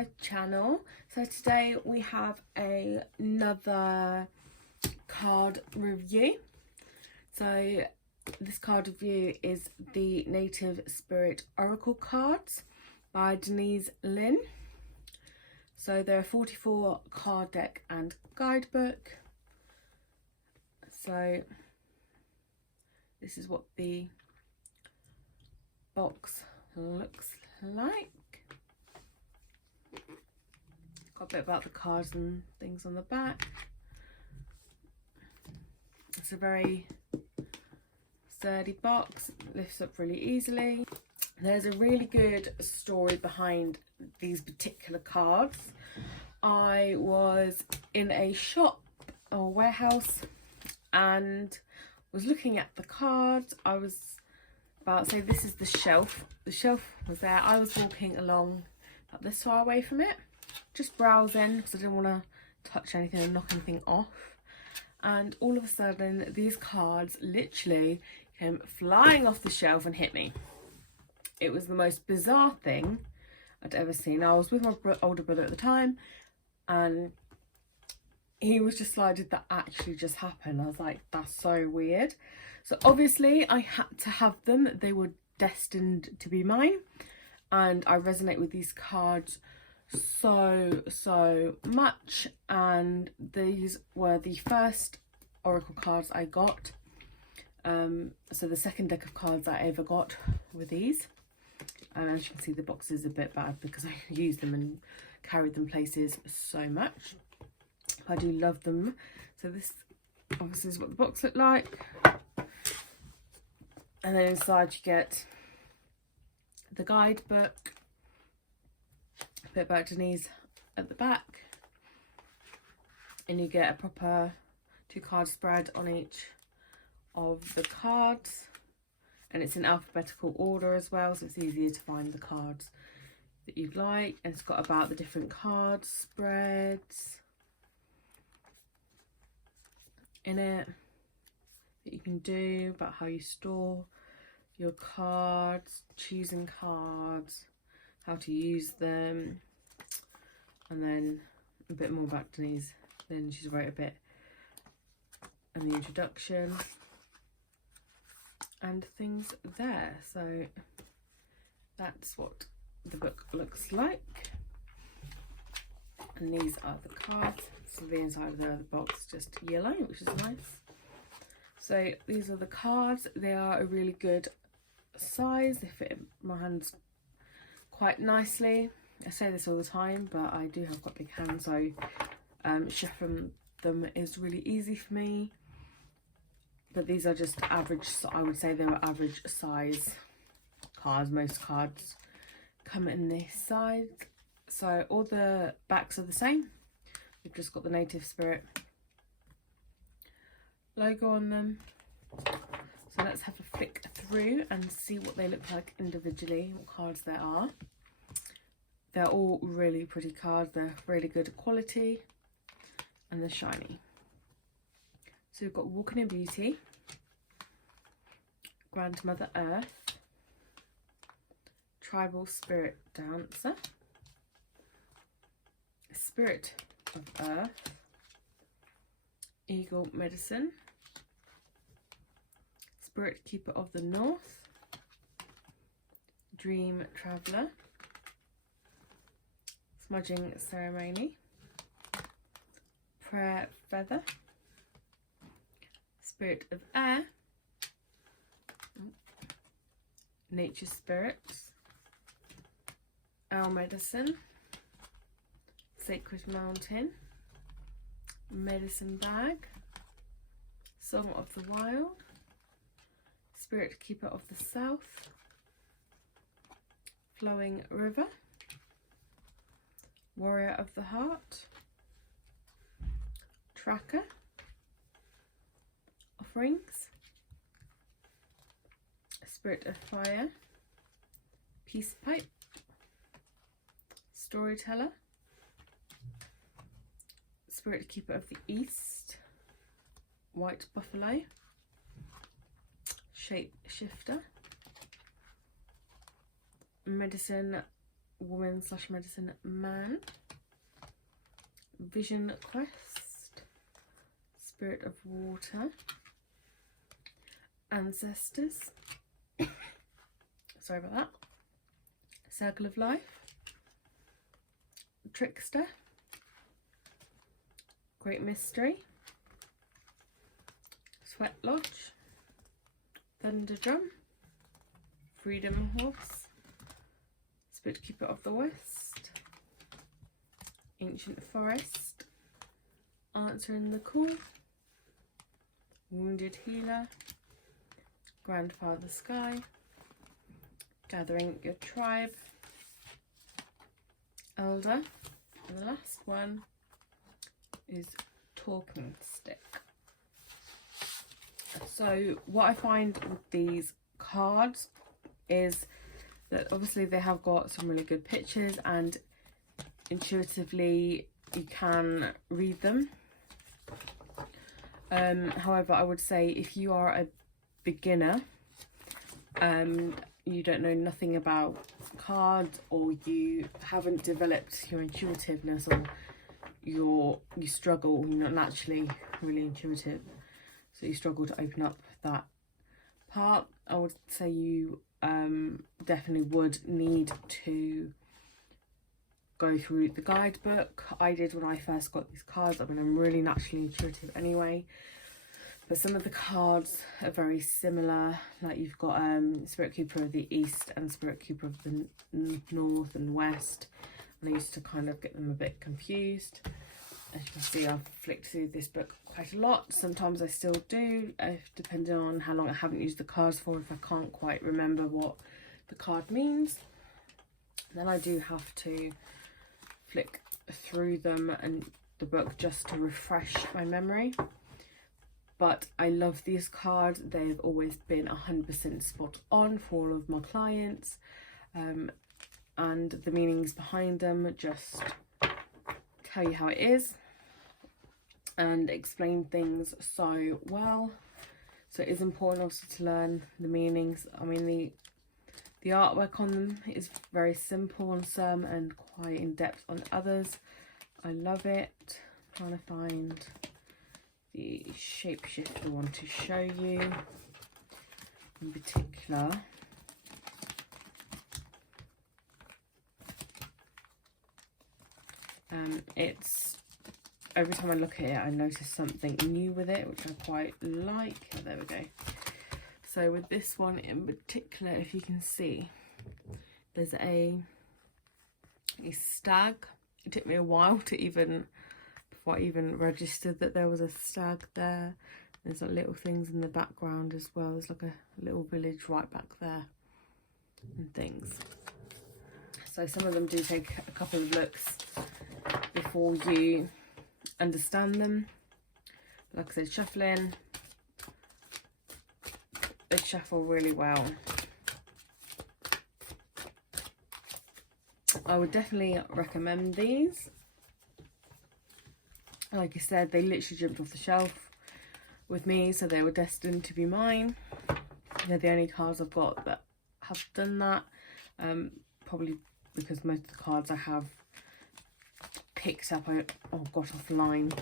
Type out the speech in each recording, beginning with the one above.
my channel. So today we have another card review. So this card review is the Native Spirit Oracle cards by Denise Lynn. So they're a 44 card deck and guidebook. So this is what the box looks like. Got a bit about the cards and things on the back. It's a very sturdy box, lifts up really easily. There's a really good story behind these particular cards. I was in a shop or warehouse and was looking at the cards. I was about to say, this is the shelf. The shelf was there. I was walking along about this far away from it, just browsing because I didn't want to touch anything and knock anything off. And all of a sudden, these cards literally came flying off the shelf and hit me. It was the most bizarre thing I'd ever seen. I was with my older brother at the time, and he was just like, did that actually just happen? I was like, that's so weird. So obviously I had to have them. They were destined to be mine, and I resonate with these cards so much. And these were the first oracle cards I got. So the second deck of cards I ever got were these. And as you can see, the box is a bit bad because I used them and carried them places so much. I do love them. So this obviously is what the box looked like. And then inside you get the guidebook, a bit about Denise at the back, and you get a proper 2-card spread on each of the cards, and it's in alphabetical order as well, so it's easier to find the cards that you'd like. And it's got about the different card spreads in it that you can do, about how you store your cards, choosing cards, how to use them, and then a bit more about Denise. Then she's wrote a bit in the introduction and things there. So that's what the book looks like, and these are the cards. So the inside of the box just yellow, which is nice. So these are the cards. They are a really good size. They fit in my hands quite nicely. I say this all the time, but I do have quite big hands, so shuffling them is really easy for me. But these are just average, so I would say they were average size cards. Most cards come in this size. So all the backs are the same. We've just got the Native Spirit logo on them. So let's have a flick through and see what they look like individually, what cards there are. They're all really pretty cards. They're really good quality and they're shiny. So we've got Walking in Beauty, Grandmother Earth, Tribal Spirit Dancer, Spirit of Earth, Eagle Medicine, Spirit Keeper of the North, Dream Traveller, Smudging Ceremony, Prayer Feather, Spirit of Air, Nature Spirits, Owl Medicine, Sacred Mountain, Medicine Bag, Song of the Wild, Spirit Keeper of the South, Flowing River, Warrior of the Heart, Tracker, Offerings, Spirit of Fire, Peace Pipe, Storyteller, Spirit Keeper of the East, White Buffalo, Shape Shifter, Medicine woman / medicine man, vision quest, spirit of water, ancestors, sorry about that, circle of life, trickster, great mystery, sweat lodge, thunder drum, freedom horse, spirit keeper of the west, ancient forest, answering the call, wounded healer, grandfather sky, gathering your tribe, elder, and the last one is talking stick. So what I find with these cards is that obviously they have got some really good pictures and intuitively you can read them. However, I would say if you are a beginner, you don't know nothing about cards, or you haven't developed your intuitiveness, or you struggle, you're not naturally really intuitive, so you struggle to open up that part, I would say you definitely would need to go through the guidebook. I did when I first got these cards. I mean, I'm really naturally intuitive anyway, but some of the cards are very similar. Like you've got Spirit Keeper of the East and Spirit Keeper of the North and West, and I used to kind of get them a bit confused. As you can see, I've flicked through this book quite a lot. Sometimes I still do, depending on how long I haven't used the cards for, if I can't quite remember what the card means. Then I do have to flick through them and the book just to refresh my memory. But I love these cards. They've always been 100% spot on for all of my clients. And the meanings behind them just tell you how it is and explain things so well. So it is important also to learn the meanings. I mean, the artwork on them is very simple on some and quite in depth on others. I love it. I'm trying to find the shapeshifter one to show you in particular. It's, every time I look at it I notice something new with it, which I quite like. Oh, there we go. So with this one in particular, if you can see, there's a stag. It took me a while to before I even registered that there was a stag there. There's like little things in the background as well. There's like a little village right back there and things. So some of them do take a couple of looks before you understand them. Like I said, shuffling, they shuffle really well. I would definitely recommend these. Like I said, they literally jumped off the shelf with me, so they were destined to be mine. They're the only cards I've got that have done that. Probably because most of the cards I have picked up, I got offline.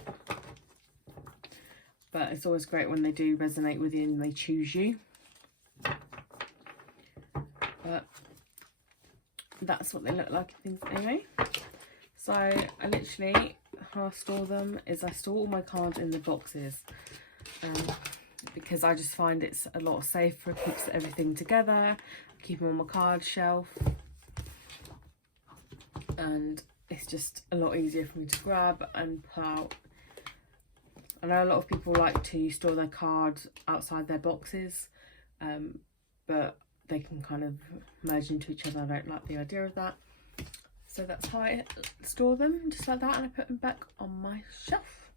But it's always great when they do resonate with you and they choose you. But that's what they look like in things anyway. So I literally, how I store them is I store all my cards in the boxes, because I just find it's a lot safer. It keeps everything together. I keep them on my card shelf, and it's just a lot easier for me to grab and pull out. I know a lot of people like to store their cards outside their boxes, but they can kind of merge into each other. I don't like the idea of that. So that's how I store them, just like that, and I put them back on my shelf.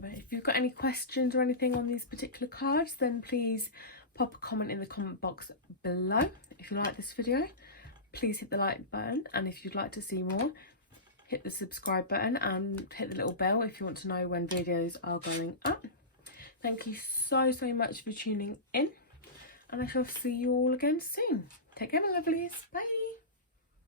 But if you've got any questions or anything on these particular cards, then please pop a comment in the comment box below. If you like this video, please hit the like button, and if you'd like to see more, hit the subscribe button and hit the little bell if you want to know when videos are going up. Thank you so much for tuning in, and I shall see you all again soon. Take care, my lovelies. Bye.